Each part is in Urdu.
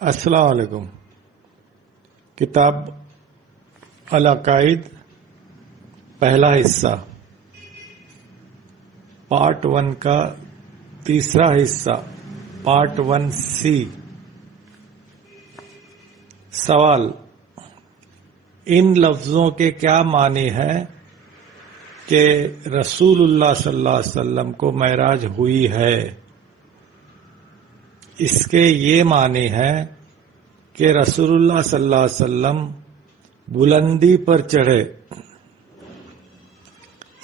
السلام علیکم۔ کتاب العقائد پہلا حصہ پارٹ 1 کا تیسرا حصہ پارٹ 1C۔ سوال: ان لفظوں کے کیا معنی ہے کہ رسول اللہ صلی اللہ علیہ وسلم کو معراج ہوئی ہے؟ اس کے یہ معنی ہے کہ رسول اللہ صلی اللہ علیہ وسلم بلندی پر چڑھے۔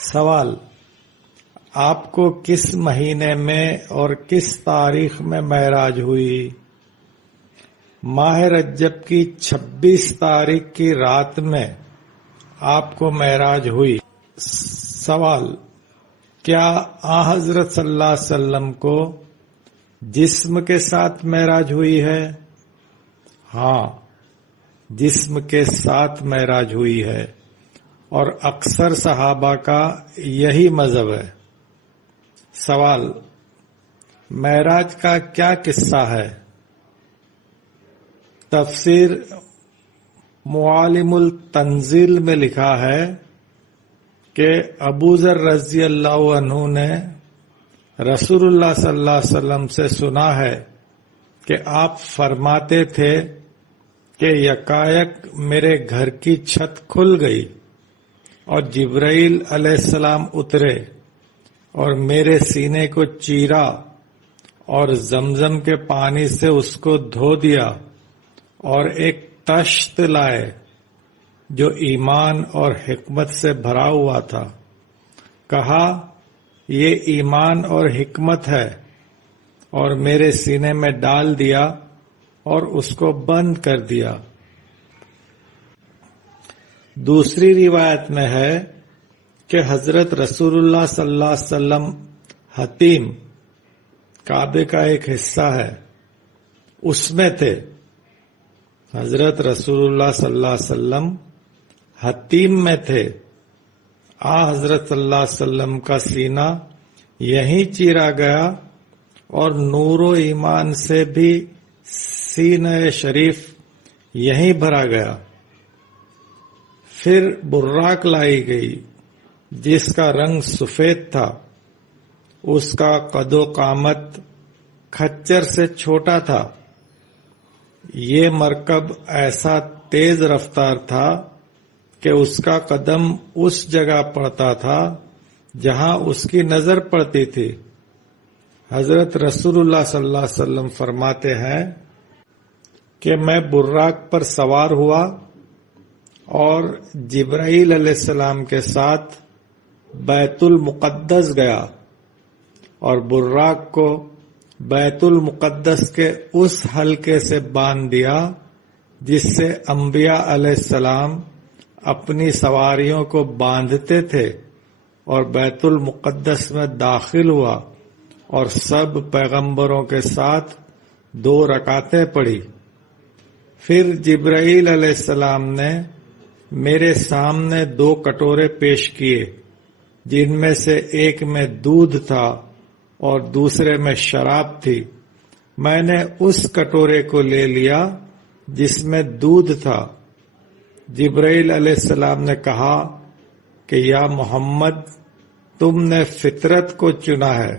سوال: آپ کو کس مہینے میں اور کس تاریخ میں معراج ہوئی؟ ماہ رجب کی 26 تاریخ کی رات میں آپ کو معراج ہوئی۔ سوال: کیا حضرت صلی اللہ علیہ وسلم کو جسم کے ساتھ معراج ہوئی ہے؟ ہاں، جسم کے ساتھ معراج ہوئی ہے، اور اکثر صحابہ کا یہی مذہب ہے۔ سوال: معراج کا کیا قصہ ہے؟ تفسیر معالم التنزیل میں لکھا ہے کہ ابو ذر رضی اللہ عنہ نے رسول اللہ صلی اللہ علیہ وسلم سے سنا ہے کہ آپ فرماتے تھے کہ یکایک میرے گھر کی چھت کھل گئی اور جبرائیل علیہ السلام اترے اور میرے سینے کو چیرا اور زمزم کے پانی سے اس کو دھو دیا اور ایک طشت لائے جو ایمان اور حکمت سے بھرا ہوا تھا۔ کہا، یہ ایمان اور حکمت ہے، اور میرے سینے میں ڈال دیا اور اس کو بند کر دیا۔ دوسری روایت میں ہے کہ حضرت رسول اللہ صلی اللہ علیہ وسلم حتیم، کعبے کا ایک حصہ ہے، اس میں تھے۔ حضرت رسول اللہ صلی اللہ علیہ وسلم حتیم میں تھے۔ حضرت صلی اللہ علیہ وسلم کا سینہ یہیں چیرا گیا اور نور و ایمان سے بھی سینہ شریف یہیں بھرا گیا۔ پھر براق لائی گئی جس کا رنگ سفید تھا، اس کا قد و قامت کھچر سے چھوٹا تھا۔ یہ مرکب ایسا تیز رفتار تھا کہ اس کا قدم اس جگہ پڑتا تھا جہاں اس کی نظر پڑتی تھی۔ حضرت رسول اللہ صلی اللہ علیہ وسلم فرماتے ہیں کہ میں براق پر سوار ہوا اور جبرائیل علیہ السلام کے ساتھ بیت المقدس گیا اور براق کو بیت المقدس کے اس حلقے سے باندھ دیا جس سے انبیاء علیہ السلام اپنی سواریوں کو باندھتے تھے، اور بیت المقدس میں داخل ہوا اور سب پیغمبروں کے ساتھ 2 رکعتیں پڑھی۔ پھر جبرائیل علیہ السلام نے میرے سامنے 2 کٹورے پیش کیے، جن میں سے ایک میں دودھ تھا اور دوسرے میں شراب تھی۔ میں نے اس کٹورے کو لے لیا جس میں دودھ تھا۔ جبرائیل علیہ السلام نے کہا کہ یا محمد، تم نے فطرت کو چنا ہے۔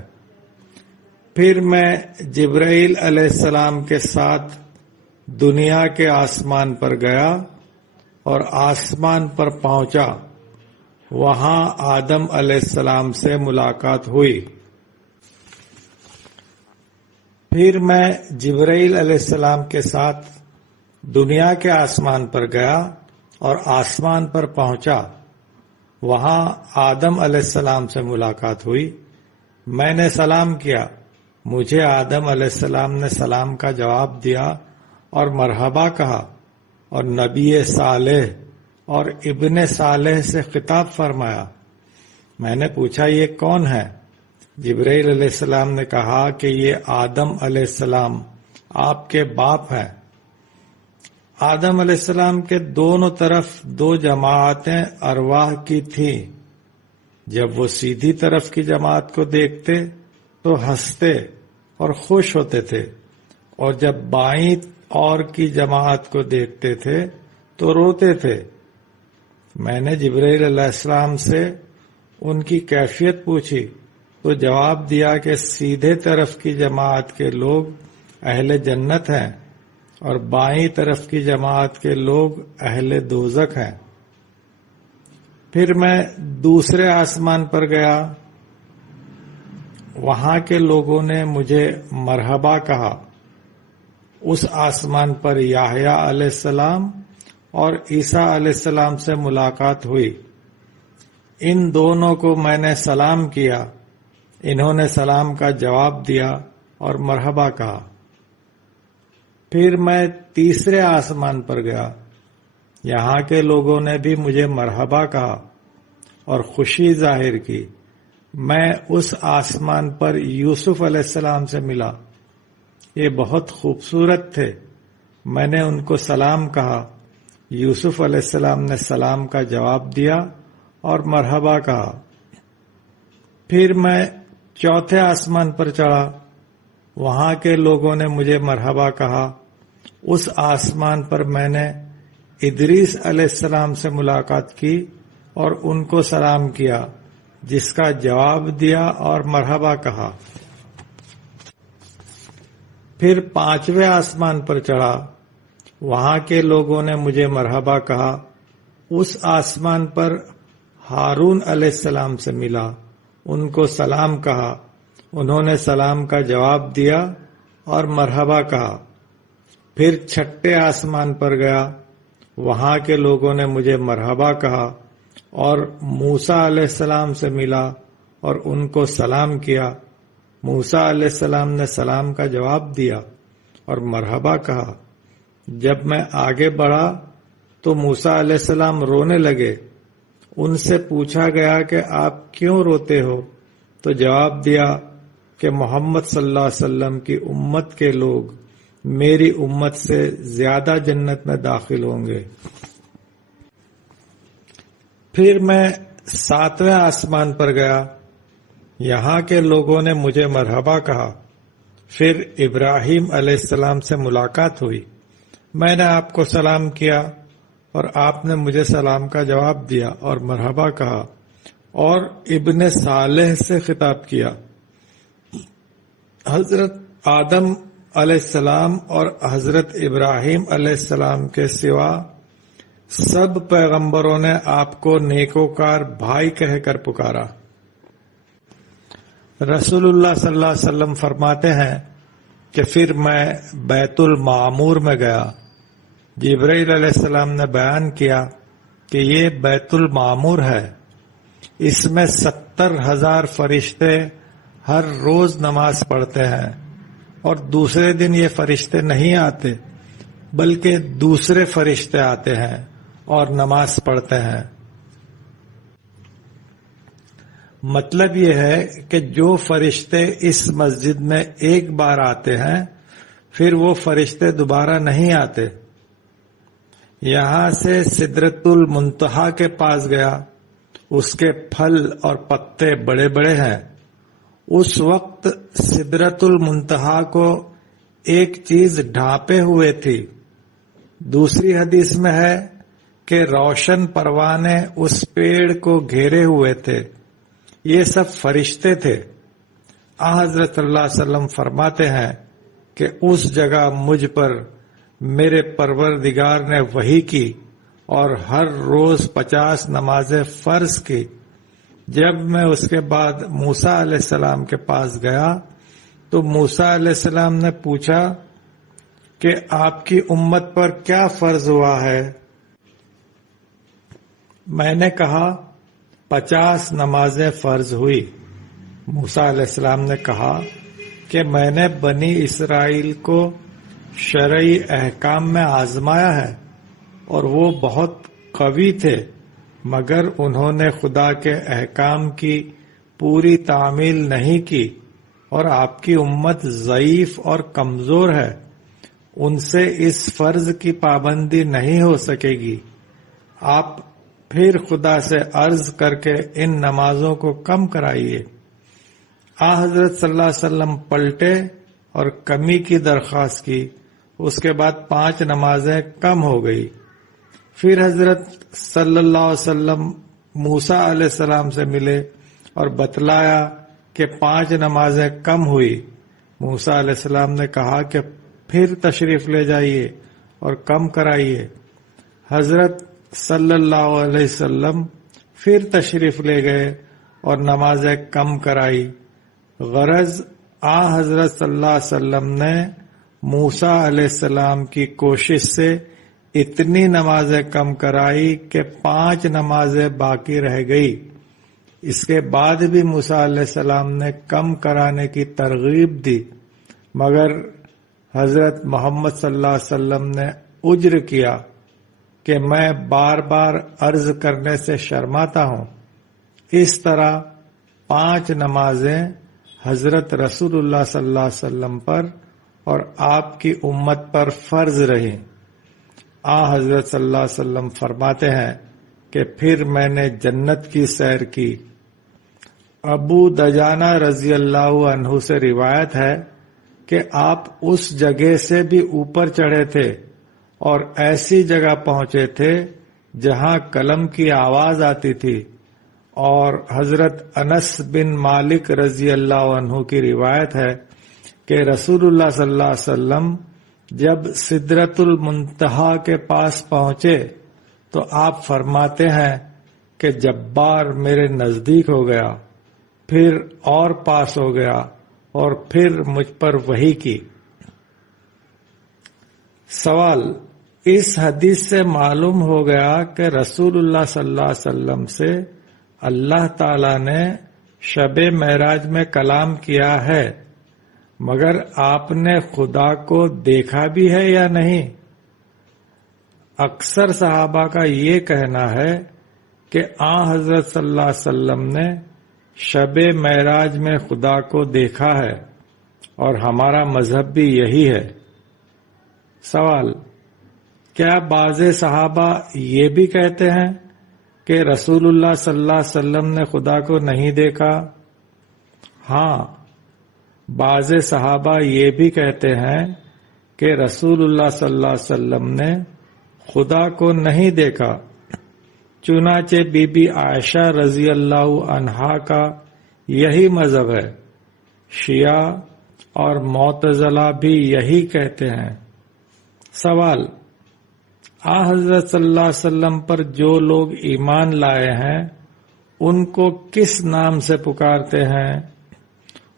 پھر میں جبرائیل علیہ السلام کے ساتھ دنیا کے آسمان پر گیا اور آسمان پر پہنچا۔ وہاں آدم علیہ السلام سے ملاقات ہوئی۔ پھر میں جبرائیل علیہ السلام کے ساتھ دنیا کے آسمان پر گیا اور آسمان پر پہنچا۔ وہاں آدم علیہ السلام سے ملاقات ہوئی۔ میں نے سلام کیا، مجھے آدم علیہ السلام نے سلام کا جواب دیا اور مرحبا کہا، اور نبی صالح اور ابن صالح سے خطاب فرمایا۔ میں نے پوچھا، یہ کون ہے؟ جبرائیل علیہ السلام نے کہا کہ یہ آدم علیہ السلام آپ کے باپ ہیں۔ آدم علیہ السلام کے دونوں طرف 2 جماعتیں ارواح کی تھیں۔ جب وہ سیدھی طرف کی جماعت کو دیکھتے تو ہنستے اور خوش ہوتے تھے، اور جب بائیں اور کی جماعت کو دیکھتے تھے تو روتے تھے۔ میں نے جبرائیل علیہ السلام سے ان کی کیفیت پوچھی تو جواب دیا کہ سیدھے طرف کی جماعت کے لوگ اہل جنت ہیں اور بائیں طرف کی جماعت کے لوگ اہل دوزخ ہیں۔ پھر میں دوسرے آسمان پر گیا، وہاں کے لوگوں نے مجھے مرحبا کہا۔ اس آسمان پر یحییٰ علیہ السلام اور عیسیٰ علیہ السلام سے ملاقات ہوئی۔ ان دونوں کو میں نے سلام کیا، انہوں نے سلام کا جواب دیا اور مرحبا کہا۔ پھر میں تیسرے آسمان پر گیا، یہاں کے لوگوں نے بھی مجھے مرحبا کہا اور خوشی ظاہر کی۔ میں اس آسمان پر یوسف علیہ السلام سے ملا، یہ بہت خوبصورت تھے۔ میں نے ان کو سلام کہا، یوسف علیہ السلام نے سلام کا جواب دیا اور مرحبا کہا۔ پھر میں چوتھے آسمان پر چڑھا، وہاں کے لوگوں نے مجھے مرحبا کہا۔ اس آسمان پر میں نے ادریس علیہ السلام سے ملاقات کی اور ان کو سلام کیا، جس کا جواب دیا اور مرحبا کہا۔ پھر پانچویں آسمان پر چڑھا، وہاں کے لوگوں نے مجھے مرحبا کہا۔ اس آسمان پر ہارون علیہ السلام سے ملا، ان کو سلام کہا، انہوں نے سلام کا جواب دیا اور مرحبا کہا۔ پھر چھٹے آسمان پر گیا، وہاں کے لوگوں نے مجھے مرحبا کہا اور موسیٰ علیہ السلام سے ملا اور ان کو سلام کیا۔ موسیٰ علیہ السلام نے سلام کا جواب دیا اور مرحبا کہا۔ جب میں آگے بڑھا تو موسیٰ علیہ السلام رونے لگے۔ ان سے پوچھا گیا کہ آپ کیوں روتے ہو؟ تو جواب دیا کہ محمد صلی اللہ علیہ وسلم کی امت کے لوگ میری امت سے زیادہ جنت میں داخل ہوں گے۔ پھر میں ساتویں آسمان پر گیا، یہاں کے لوگوں نے مجھے مرحبا کہا۔ پھر ابراہیم علیہ السلام سے ملاقات ہوئی، میں نے آپ کو سلام کیا اور آپ نے مجھے سلام کا جواب دیا اور مرحبا کہا، اور ابن صالح سے خطاب کیا۔ حضرت آدم علیہ السلام اور حضرت ابراہیم علیہ السلام کے سوا سب پیغمبروں نے آپ کو نیکوکار بھائی کہہ کر پکارا۔ رسول اللہ صلی اللہ علیہ وسلم فرماتے ہیں کہ پھر میں بیت المعمور میں گیا۔ جبرائیل علیہ السلام نے بیان کیا کہ یہ بیت المعمور ہے، اس میں 70,000 فرشتے ہر روز نماز پڑھتے ہیں، اور دوسرے دن یہ فرشتے نہیں آتے بلکہ دوسرے فرشتے آتے ہیں اور نماز پڑھتے ہیں۔ مطلب یہ ہے کہ جو فرشتے اس مسجد میں ایک بار آتے ہیں پھر وہ فرشتے دوبارہ نہیں آتے۔ یہاں سے سدرۃ المنتہا کے پاس گیا، اس کے پھل اور پتے بڑے بڑے ہیں۔ اس وقت سدرۃ المنتہا کو ایک چیز ڈھانپے ہوئے تھی۔ دوسری حدیث میں ہے کہ روشن پروانے اس پیڑ کو گھیرے ہوئے تھے، یہ سب فرشتے تھے۔ حضرت صلی اللہ علیہ وسلم فرماتے ہیں کہ اس جگہ مجھ پر میرے پروردگار نے وحی کی اور ہر روز 50 نمازیں فرض کی۔ جب میں اس کے بعد موسیٰ علیہ السلام کے پاس گیا تو موسیٰ علیہ السلام نے پوچھا کہ آپ کی امت پر کیا فرض ہوا ہے؟ میں نے کہا 50 نمازیں فرض ہوئی۔ موسیٰ علیہ السلام نے کہا کہ میں نے بنی اسرائیل کو شرعی احکام میں آزمایا ہے اور وہ بہت قوی تھے، مگر انہوں نے خدا کے احکام کی پوری تعمیل نہیں کی، اور آپ کی امت ضعیف اور کمزور ہے، ان سے اس فرض کی پابندی نہیں ہو سکے گی۔ آپ پھر خدا سے عرض کر کے ان نمازوں کو کم کرائیے۔ حضرت صلی اللہ علیہ وسلم پلٹے اور کمی کی درخواست کی. اس کے بعد 5 نمازیں کم ہو گئی. پھر حضرت صلی اللہ علیہ وسلم موسیٰ علیہ السلام سے ملے اور بتلایا کہ 5 نمازیں کم ہوئی. موسیٰ علیہ السلام نے کہا کہ پھر تشریف لے جائیے اور کم کرائیے. حضرت صلی اللہ علیہ وسلم پھر تشریف لے گئے اور نمازیں کم کرائی. غرض حضرت صلی اللہ علیہ وسلم نے موسیٰ علیہ السلام کی کوشش سے اتنی نمازیں کم کرائی کہ 5 نمازیں باقی رہ گئی. اس کے بعد بھی موسیٰ علیہ السلام نے کم کرانے کی ترغیب دی، مگر حضرت محمد صلی اللہ علیہ وسلم نے عذر کیا کہ میں بار بار عرض کرنے سے شرماتا ہوں. اس طرح 5 نمازیں حضرت رسول اللہ صلی اللہ علیہ وسلم پر اور آپ کی امت پر فرض رہیں. حضرت صلی اللہ علیہ وسلم فرماتے ہیں کہ پھر میں نے جنت کی سیر کی. ابو دجانہ رضی اللہ عنہ سے روایت ہے کہ آپ اس جگہ سے بھی اوپر چڑھے تھے اور ایسی جگہ پہنچے تھے جہاں قلم کی آواز آتی تھی. اور حضرت انس بن مالک رضی اللہ عنہ کی روایت ہے کہ رسول اللہ صلی اللہ علیہ وسلم جب سدرۃ المنتہا کے پاس پہنچے تو آپ فرماتے ہیں کہ جبار میرے نزدیک ہو گیا، پھر اور پاس ہو گیا اور پھر مجھ پر وحی کی. سوال: اس حدیث سے معلوم ہو گیا کہ رسول اللہ صلی اللہ علیہ وسلم سے اللہ تعالی نے شب معراج میں کلام کیا ہے، مگر آپ نے خدا کو دیکھا بھی ہے یا نہیں؟ اکثر صحابہ کا یہ کہنا ہے کہ حضرت صلی اللہ علیہ وسلم نے شب معراج میں خدا کو دیکھا ہے، اور ہمارا مذہب بھی یہی ہے. سوال: کیا بعض صحابہ یہ بھی کہتے ہیں کہ رسول اللہ صلی اللہ علیہ وسلم نے خدا کو نہیں دیکھا؟ ہاں، بعض صحابہ یہ بھی کہتے ہیں کہ رسول اللہ صلی اللہ علیہ وسلم نے خدا کو نہیں دیکھا. چنانچہ بی بی عائشہ رضی اللہ عنہا کا یہی مذہب ہے. شیعہ اور معتزلہ بھی یہی کہتے ہیں. سوال: حضرت صلی اللہ علیہ وسلم پر جو لوگ ایمان لائے ہیں ان کو کس نام سے پکارتے ہیں؟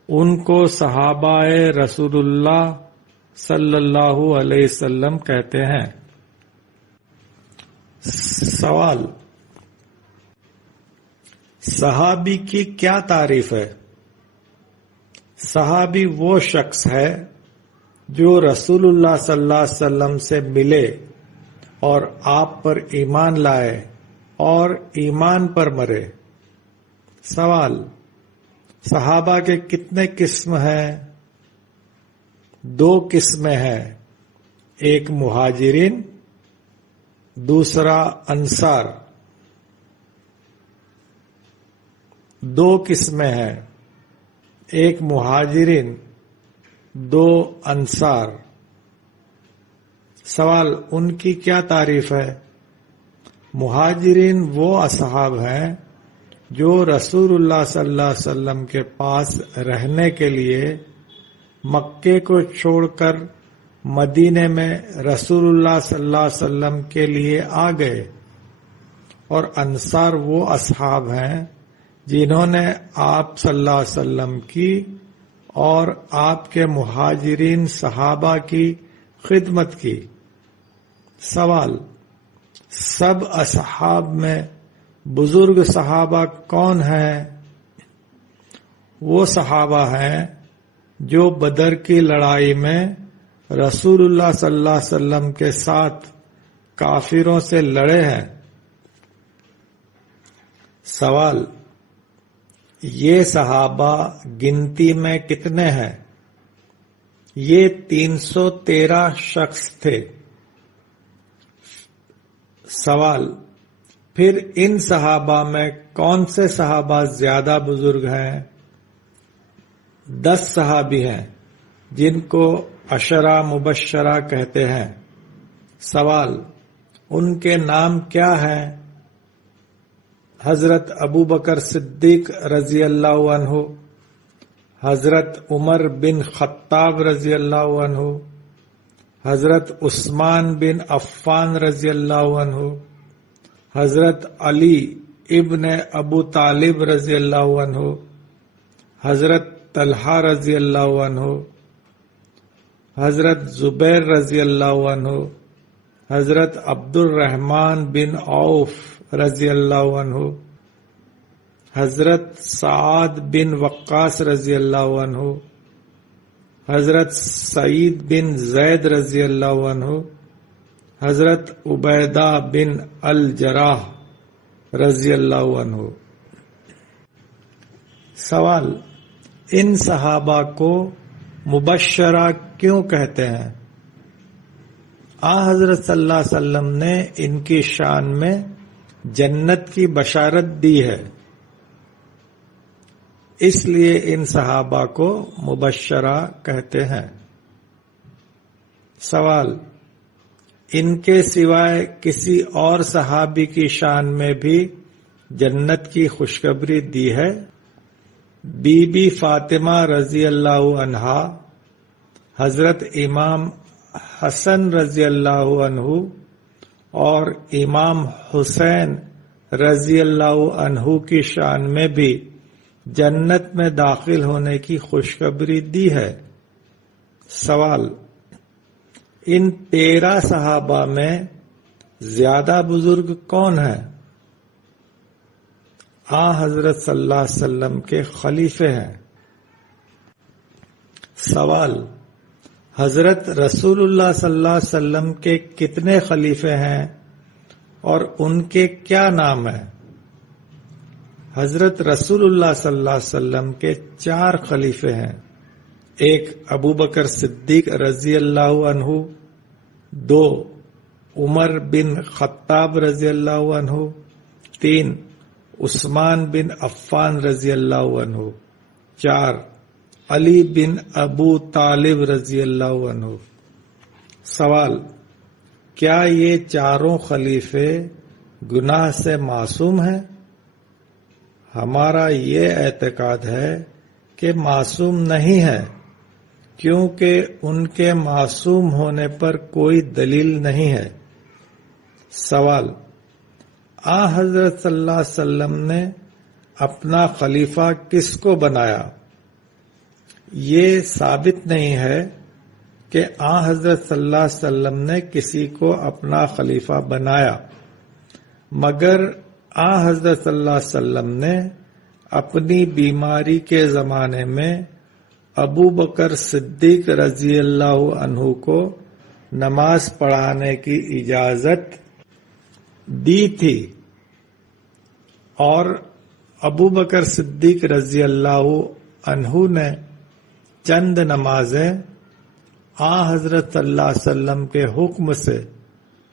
ان کو صحابہ رسول اللہ صلی اللہ علیہ وسلم کہتے ہیں. سوال: صحابی کی کیا تعریف ہے؟ صحابی وہ شخص ہے جو رسول اللہ صلی اللہ علیہ وسلم سے ملے اور آپ پر ایمان لائے اور ایمان پر مرے. سوال: صحابہ کے کتنے قسم ہیں؟ 2 قسمیں ہیں، ایک مہاجرین، دوسرا انصار. 2 قسمیں ہیں، ایک مہاجرین، 2 انصار. سوال: ان کی کیا تعریف ہے؟ مہاجرین وہ اصحاب ہیں جو رسول اللہ صلی اللہ علیہ وسلم کے پاس رہنے کے لیے مکے کو چھوڑ کر مدینے میں رسول اللہ صلی اللہ علیہ وسلم کے لیے آ گئے. اور انصار وہ اصحاب ہیں جنہوں نے آپ صلی اللہ علیہ وسلم کی اور آپ کے مہاجرین صحابہ کی خدمت کی. سوال: سب اصحاب میں بزرگ صحابہ کون ہیں؟ وہ صحابہ ہیں جو بدر کی لڑائی میں رسول اللہ صلی اللہ علیہ وسلم کے ساتھ کافروں سے لڑے ہیں. سوال: یہ صحابہ گنتی میں کتنے ہیں؟ یہ 313 شخص تھے. سوال: پھر ان صحابہ میں کون سے صحابہ زیادہ بزرگ ہیں؟ 10 صحابی ہیں جن کو عشرہ مبشرہ کہتے ہیں۔ سوال، ان کے نام کیا ہیں؟ حضرت ابو بکر صدیق رضی اللہ عنہ، حضرت عمر بن خطاب رضی اللہ عنہ، حضرت عثمان بن عفان رضی اللہ عنہ، حضرت علی ابن ابو طالب رضی اللہ عنہ، حضرت طلحہ رضی اللہ عنہ، حضرت زبیر رضی اللہ عنہ، حضرت عبد الرحمن بن عوف رضی اللہ عنہ، حضرت سعد بن وقاص رضی اللہ عنہ، حضرت سعید بن زید رضی اللہ عنہ، حضرت عبیدہ بن الجراح رضی اللہ عنہ۔ سوال، ان صحابہ کو مبشرہ کیوں کہتے ہیں؟ حضرت صلی اللہ علیہ وسلم نے ان کی شان میں جنت کی بشارت دی ہے، اس لیے ان صحابہ کو مبشرہ کہتے ہیں۔ سوال، ان کے سوائے کسی اور صحابی کی شان میں بھی جنت کی خوشخبری دی ہے؟ بی بی فاطمہ رضی اللہ عنہا، حضرت امام حسن رضی اللہ عنہ اور امام حسین رضی اللہ عنہ کی شان میں بھی جنت میں داخل ہونے کی خوشخبری دی ہے۔ سوال، ان 13 صحابہ میں زیادہ بزرگ کون ہیں؟ حضرت صلی اللہ علیہ وسلم کے خلیفے ہیں۔ سوال، حضرت رسول اللہ صلی اللہ علیہ وسلم کے کتنے خلیفے ہیں اور ان کے کیا نام ہیں؟ حضرت رسول اللہ صلی اللہ علیہ وسلم کے 4 خلیفے ہیں۔ ایک ابو بکر صدیق رضی اللہ عنہ، 2 عمر بن خطاب رضی اللہ عنہ، 3 عثمان بن عفان رضی اللہ عنہ، 4 علی بن ابو طالب رضی اللہ عنہ۔ سوال، کیا یہ 4 خلیفے گناہ سے معصوم ہیں؟ ہمارا یہ اعتقاد ہے کہ معصوم نہیں ہے، کیونکہ ان کے معصوم ہونے پر کوئی دلیل نہیں ہے۔ سوال، حضرت صلی اللہ علیہ وسلم نے اپنا خلیفہ کس کو بنایا؟ یہ ثابت نہیں ہے کہ حضرت صلی اللہ علیہ وسلم نے کسی کو اپنا خلیفہ بنایا، مگر حضرت صلی اللہ علیہ وسلم نے اپنی بیماری کے زمانے میں ابو بکر صدیق رضی اللہ عنہ کو نماز پڑھانے کی اجازت دی تھی، اور ابو بکر صدیق رضی اللہ عنہ نے چند نمازیں حضرت صلی اللہ علیہ وسلم کے حکم سے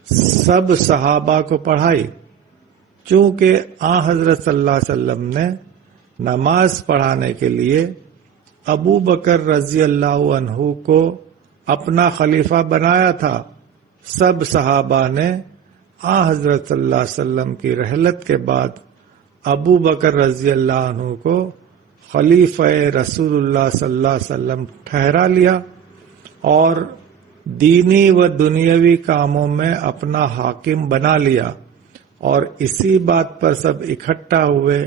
سب صحابہ کو پڑھائی۔ چونکہ حضرت صلی اللہ علیہ وسلم نے نماز پڑھانے کے لیے ابو بکر رضی اللہ عنہ کو اپنا خلیفہ بنایا تھا، سب صحابہ نے حضرت صلی اللہ علیہ وسلم کی رحلت کے بعد ابو بکر رضی اللہ عنہ کو خلیفہ رسول اللہ صلی اللہ علیہ وسلم ٹھہرا لیا اور دینی و دنیاوی کاموں میں اپنا حاکم بنا لیا، اور اسی بات پر سب اکٹھا ہوئے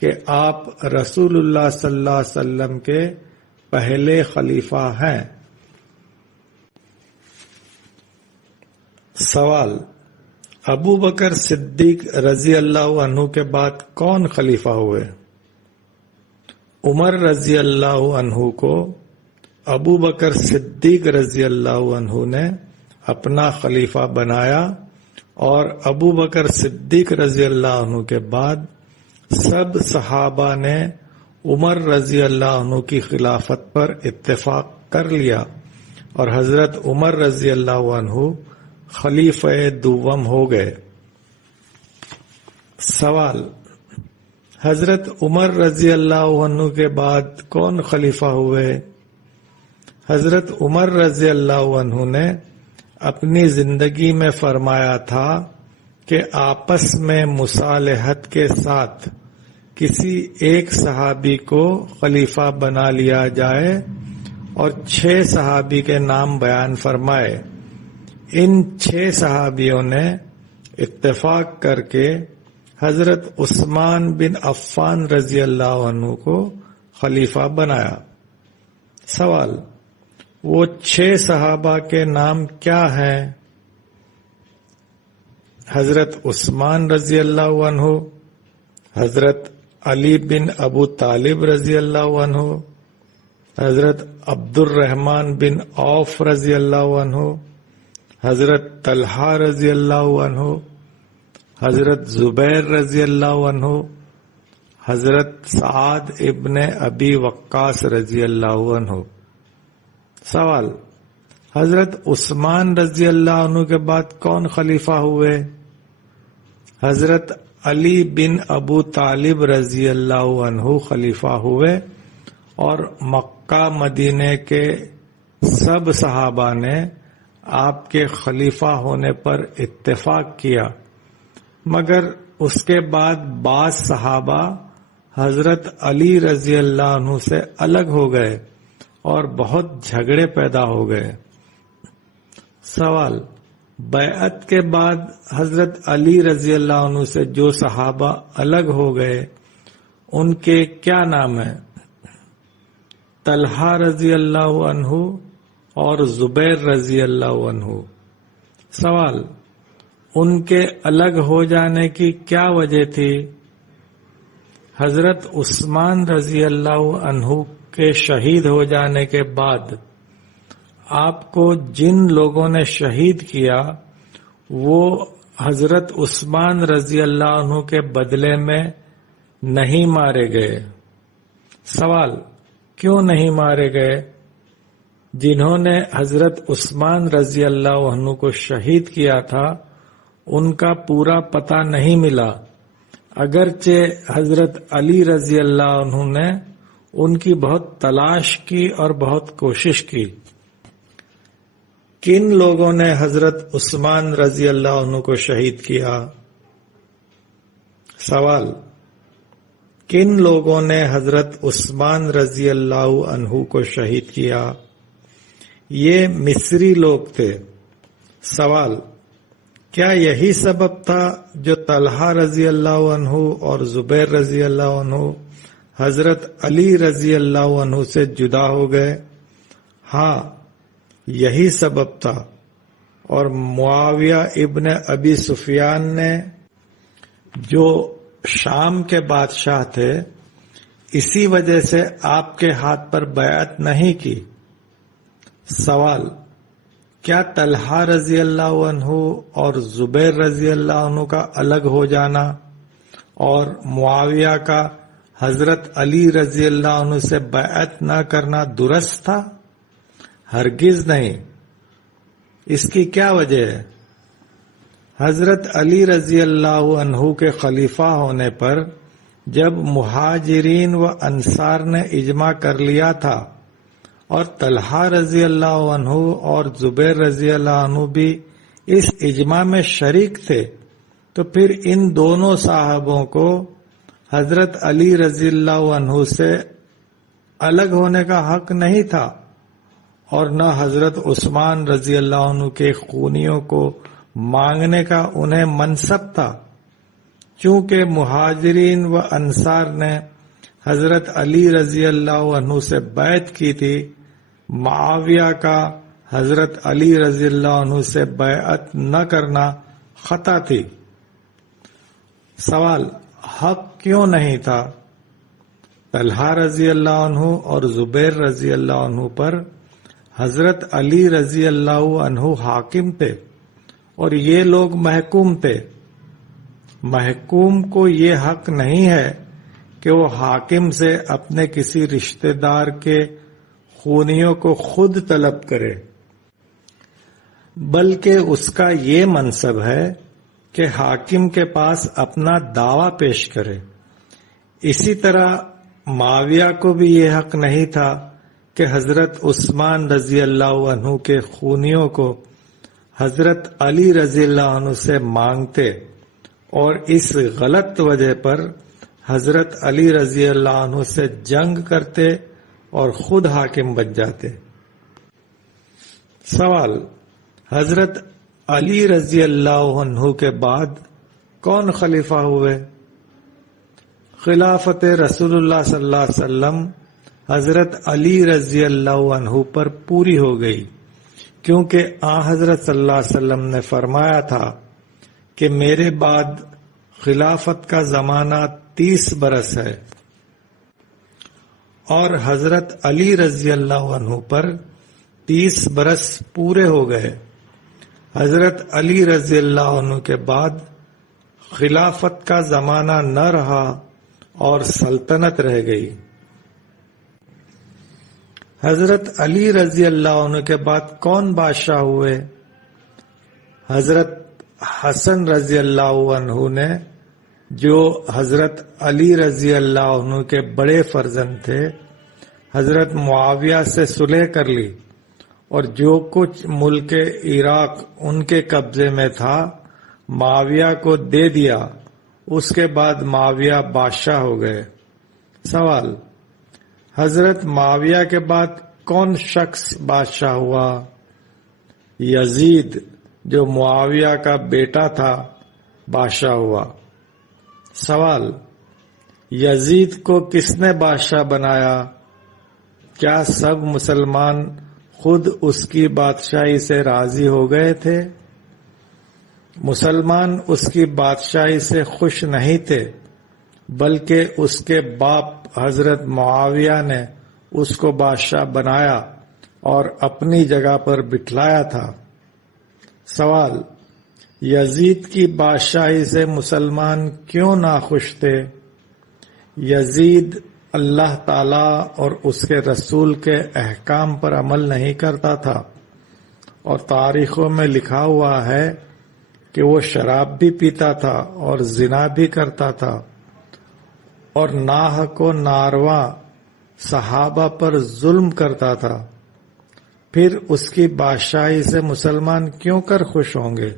کہ آپ رسول اللہ صلی اللہ علیہ وسلم کے پہلے خلیفہ ہیں۔ سوال، ابو بکر صدیق رضی اللہ عنہ کے بعد کون خلیفہ ہوئے؟ عمر رضی اللہ عنہ کو ابو بکر صدیق رضی اللہ عنہ نے اپنا خلیفہ بنایا، اور ابو بکر صدیق رضی اللہ عنہ کے بعد سب صحابہ نے عمر رضی اللہ عنہ کی خلافت پر اتفاق کر لیا، اور حضرت عمر رضی اللہ عنہ خلیفہ دوم ہو گئے۔ سوال، حضرت عمر رضی اللہ عنہ کے بعد کون خلیفہ ہوئے؟ حضرت عمر رضی اللہ عنہ نے اپنی زندگی میں فرمایا تھا کہ آپس میں مصالحت کے ساتھ کسی ایک صحابی کو خلیفہ بنا لیا جائے اور 6 صحابی کے نام بیان فرمائے۔ ان 6 صحابیوں نے اتفاق کر کے حضرت عثمان بن عفان رضی اللہ عنہ کو خلیفہ بنایا۔ سوال: وہ 6 صحابہ کے نام کیا ہیں؟ حضرت عثمان رضی اللہ عنہ، حضرت علی بن ابو طالب رضی اللہ عنہ، حضرت عبد الرحمن بن عوف رضی اللہ عنہ، حضرت طلحہ رضی اللہ عنہ، حضرت زبیر رضی اللہ عنہ، حضرت سعد ابن ابی وقاص رضی اللہ عنہ۔ سوال: حضرت عثمان رضی اللہ عنہ کے بعد کون خلیفہ ہوئے؟ حضرت علی بن ابو طالب رضی اللہ عنہ خلیفہ ہوئے اور مکہ مدینے کے سب صحابہ نے آپ کے خلیفہ ہونے پر اتفاق کیا، مگر اس کے بعد بعض صحابہ حضرت علی رضی اللہ عنہ سے الگ ہو گئے اور بہت جھگڑے پیدا ہو گئے۔ سوال: بیعت کے بعد حضرت علی رضی اللہ عنہ سے جو صحابہ الگ ہو گئے ان کے کیا نام ہیں؟ طلحہ رضی اللہ عنہ اور زبیر رضی اللہ عنہ۔ سوال: ان کے الگ ہو جانے کی کیا وجہ تھی؟ حضرت عثمان رضی اللہ عنہ کے شہید ہو جانے کے بعد آپ کو جن لوگوں نے شہید کیا وہ حضرت عثمان رضی اللہ عنہ کے بدلے میں نہیں مارے گئے۔ سوال: کیوں نہیں مارے گئے؟ جنہوں نے حضرت عثمان رضی اللہ عنہ کو شہید کیا تھا ان کا پورا پتہ نہیں ملا، اگرچہ حضرت علی رضی اللہ عنہ نے ان کی بہت تلاش کی اور بہت کوشش کی۔ کن لوگوں نے حضرت عثمان رضی اللہ عنہ کو شہید کیا؟ سوال: کن لوگوں نے حضرت عثمان رضی اللہ عنہ کو شہید کیا؟ یہ مصری لوگ تھے۔ سوال: کیا یہی سبب تھا جو طلحہ رضی اللہ عنہ اور زبیر رضی اللہ عنہ حضرت علی رضی اللہ عنہ سے جدا ہو گئے؟ ہاں، یہی سبب تھا، اور معاویہ ابن ابی سفیان نے جو شام کے بادشاہ تھے اسی وجہ سے آپ کے ہاتھ پر بیعت نہیں کی۔ سوال: کیا طلحہ رضی اللہ عنہ اور زبیر رضی اللہ عنہ کا الگ ہو جانا اور معاویہ کا حضرت علی رضی اللہ عنہ سے بیعت نہ کرنا درست تھا؟ ہرگز نہیں۔ اس کی کیا وجہ ہے؟ حضرت علی رضی اللہ عنہ کے خلیفہ ہونے پر جب مہاجرین و انصار نے اجماع کر لیا تھا اور طلحہ رضی اللہ عنہ اور زبیر رضی اللہ عنہ بھی اس اجماع میں شریک تھے، تو پھر ان دونوں صحابوں کو حضرت علی رضی اللہ عنہ سے الگ ہونے کا حق نہیں تھا، اور نہ حضرت عثمان رضی اللہ عنہ کے خونیوں کو مانگنے کا انہیں منصب تھا، چونکہ مہاجرین و انصار نے حضرت علی رضی اللہ عنہ سے بیعت کی تھی۔ معاویہ کا حضرت علی رضی اللہ عنہ سے بیعت نہ کرنا خطا تھی۔ سوال: حق کیوں نہیں تھا؟ طلحہ رضی اللہ عنہ اور زبیر رضی اللہ عنہ پر حضرت علی رضی اللہ عنہ حاکم تھے اور یہ لوگ محکوم تھے۔ محکوم کو یہ حق نہیں ہے کہ وہ حاکم سے اپنے کسی رشتہ دار کے خونیوں کو خود طلب کرے، بلکہ اس کا یہ منصب ہے کہ حاکم کے پاس اپنا دعویٰ پیش کرے۔ اسی طرح معاویہ کو بھی یہ حق نہیں تھا کہ حضرت عثمان رضی اللہ عنہ کے خونیوں کو حضرت علی رضی اللہ عنہ سے مانگتے اور اس غلط وجہ پر حضرت علی رضی اللہ عنہ سے جنگ کرتے اور خود حاکم بن جاتے۔ سوال: حضرت علی رضی اللہ عنہ کے بعد کون خلیفہ ہوئے؟ خلافت رسول اللہ صلی اللہ علیہ وسلم حضرت علی رضی اللہ عنہ پر پوری ہو گئی، کیونکہ حضرت صلی اللہ علیہ وسلم نے فرمایا تھا کہ میرے بعد خلافت کا زمانہ 30 برس ہے، اور حضرت علی رضی اللہ عنہ پر 30 برس پورے ہو گئے۔ حضرت علی رضی اللہ عنہ کے بعد خلافت کا زمانہ نہ رہا اور سلطنت رہ گئی۔ حضرت علی رضی اللہ عنہ کے بعد کون بادشاہ ہوئے؟ حضرت حسن رضی اللہ عنہ نے، جو حضرت علی رضی اللہ عنہ کے بڑے فرزند تھے، حضرت معاویہ سے صلح کر لی اور جو کچھ ملک عراق ان کے قبضے میں تھا معاویہ کو دے دیا۔ اس کے بعد معاویہ بادشاہ ہو گئے۔ سوال: حضرت معاویہ کے بعد کون شخص بادشاہ ہوا؟ یزید، جو معاویہ کا بیٹا تھا، بادشاہ ہوا۔ سوال: یزید کو کس نے بادشاہ بنایا؟ کیا سب مسلمان خود اس کی بادشاہی سے راضی ہو گئے تھے؟ مسلمان اس کی بادشاہی سے خوش نہیں تھے، بلکہ اس کے باپ حضرت معاویہ نے اس کو بادشاہ بنایا اور اپنی جگہ پر بٹھلایا تھا۔ سوال: یزید کی بادشاہی سے مسلمان کیوں ناخوش تھے؟ یزید اللہ تعالی اور اس کے رسول کے احکام پر عمل نہیں کرتا تھا، اور تاریخوں میں لکھا ہوا ہے کہ وہ شراب بھی پیتا تھا اور زنا بھی کرتا تھا، اور ناحق و ناروا صحابہ پر ظلم کرتا تھا۔ پھر اس کی بادشاہی سے مسلمان کیوں کر خوش ہوں گے؟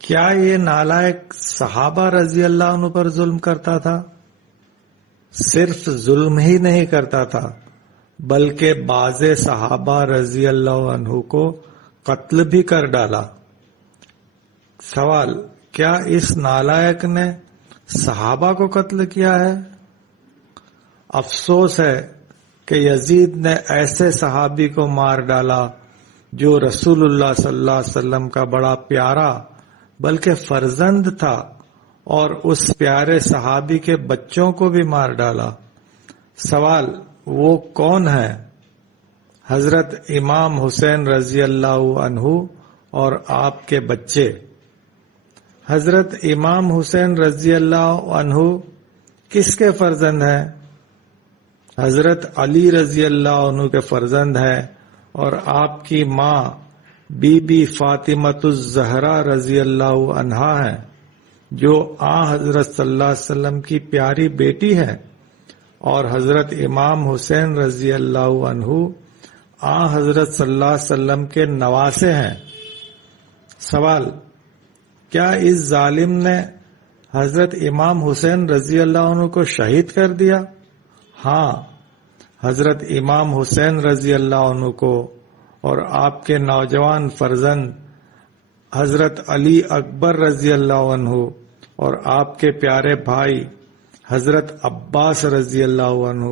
کیا یہ نالائق صحابہ رضی اللہ عنہ پر ظلم کرتا تھا؟ صرف ظلم ہی نہیں کرتا تھا، بلکہ بعض صحابہ رضی اللہ عنہ کو قتل بھی کر ڈالا۔ سوال: کیا اس نالائق نے صحابہ کو قتل کیا ہے؟ افسوس ہے کہ یزید نے ایسے صحابی کو مار ڈالا جو رسول اللہ صلی اللہ علیہ وسلم کا بڑا پیارا بلکہ فرزند تھا، اور اس پیارے صحابی کے بچوں کو بھی مار ڈالا۔ سوال: وہ کون ہے؟ حضرت امام حسین رضی اللہ عنہ اور آپ کے بچے۔ حضرت امام حسین رضی اللہ عنہ کس کے فرزند ہیں؟ حضرت علی رضی اللہ عنہ کے فرزند ہیں، اور آپ کی ماں بی بی فاطمۃ الزہرا رضی اللہ عنہا ہیں، جو حضرت صلی اللہ علیہ وسلم کی پیاری بیٹی ہے، اور حضرت امام حسین رضی اللہ عنہ حضرت صلی اللہ علیہ وسلم کے نواسے ہیں۔ سوال: کیا اس ظالم نے حضرت امام حسین رضی اللہ عنہ کو شہید کر دیا؟ ہاں، حضرت امام حسین رضی اللہ عنہ کو اور آپ کے نوجوان فرزند حضرت علی اکبر رضی اللہ عنہ اور آپ کے پیارے بھائی حضرت عباس رضی اللہ عنہ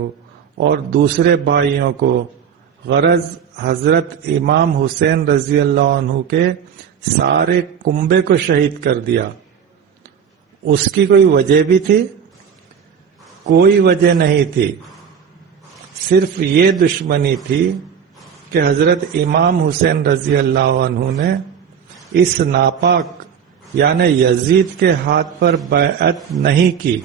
اور دوسرے بھائیوں کو، غرض حضرت امام حسین رضی اللہ عنہ کے سارے کنبے کو شہید کر دیا۔ اس کی کوئی وجہ بھی تھی؟ کوئی وجہ نہیں تھی، صرف یہ دشمنی تھی کہ حضرت امام حسین رضی اللہ عنہ نے اس ناپاک یعنی یزید کے ہاتھ پر بیعت نہیں کی۔